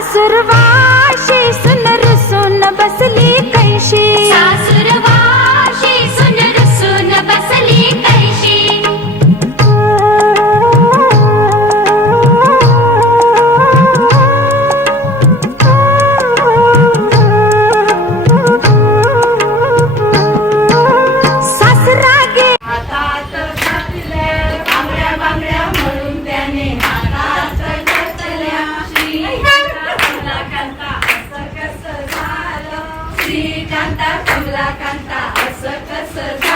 सासुरवाशी सुनर सून बसली कैशी, सासुरवाशी सुनर सून बसली कैशी. सासरा गे हातात घातल्या बांगड्या बांगड्या म्हणून त्याने हातात घातल्या. श्रीकांता कमलाकांता असं कसं झालं, श्रीकांता कमलाकांता असं कसं झालं.